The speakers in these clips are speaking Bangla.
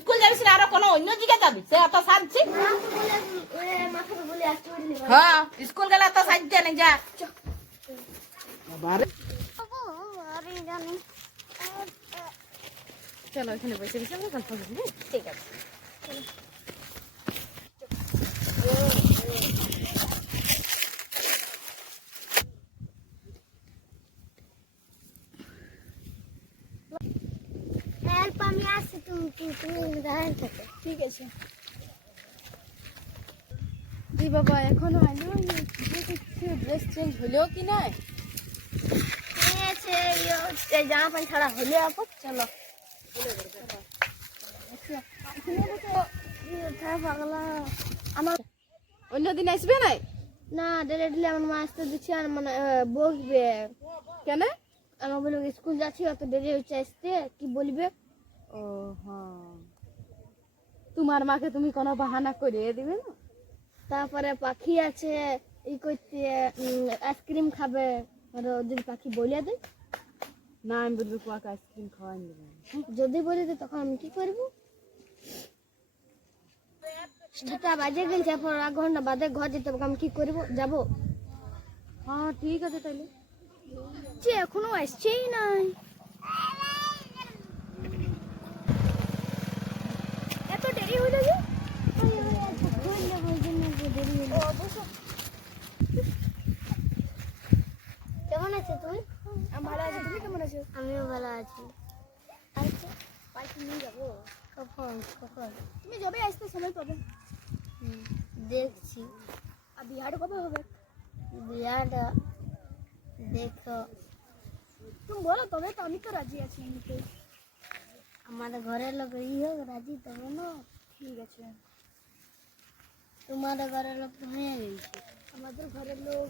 স্কুল যাবিস না আরো কোনো অন্য জায়গায় যাবি সে এত সাজছি হ্যাঁ স্কুল গেলে এত সাজছে না যা চলো এখানে বসে বসে আমরা গল্প করি ঠিক আছে আমি আসছি তুমি ঠিক আছে জি বাবা এখনো আইলো কিছু ড্রেস চেঞ্জ হলো কি নাই জামা প্যান্ট ছাড়া হলে আপদ চলো আমার অন্যদিন আসবে নাই না ডেলি আমার মা আসতে দিচ্ছি আর মানে বসবে কেন আমার বলবে স্কুল যাচ্ছি অত দেরি হচ্ছে আসতে কি বলবে ও হ্যাঁ তোমার মাকে তুমি কোনো বাহানা করিয়ে দিবে না তারপরে পাখি আছে ই করতে আইসক্রিম খাবে আর যদি পাখি বলে দেয় না আমি বলবো কুয়াকে আইসক্রিম খাওয়াই দেবে যদি বলে দেয় তখন আমি কি করবো 7টা বাজে গেছে পর 1 ঘন্টা বাদে ঘর যেতে হবে আমি কি করবো যাবো হ্যাঁ ঠিক আছে তাহলে যে এখনো আসছেই নাই এত দেরি হলো যে কেমন আছো তুমি আমি ভালো আছি তুমি কেমন আছো আমিও ভালো আছি আচ্ছা পাইছি নিয়ে যাবো কখন তুমি যাবে আসতে সময় পাবে দেখছি আর বিয়াটা কবে হবে বিয়াটা দেখো তুমি বলো তবে তো আমি তো রাজি আছি এমনিতে আমাদের ঘরের লোক হোক রাজি তবে না ঠিক আছে তোমাদের ঘরের লোক তো হয়ে গেছে আমাদের ঘরের লোক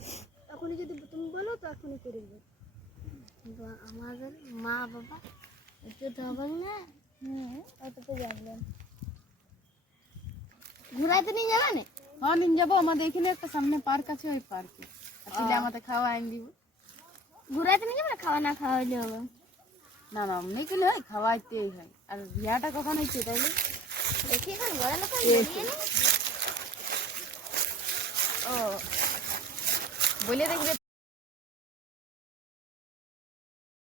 এখনই যদি তুমি বলো তো এখনই করে দেবো কিন্তু আমাদের মা বাবা একটু তো হবে না অত তো জানলাম ঘুরাইতে নিয়ে যাবে না হ্যাঁ নিয়ে যাবো আমাদের এখানে একটা সামনে পার্ক আছে ওই পার্কে আসলে আমাদের খাওয়া আইন দিব ঘুরাইতে নিয়ে যাবে না খাওয়া না খাওয়া হইলে হবে না না অমনি কি নয় খাওয়াইতেই হয় আর বিয়াটা কখন হয়েছে তাইলে দেখি এখন ঘরের লোক ও বলে দেখবে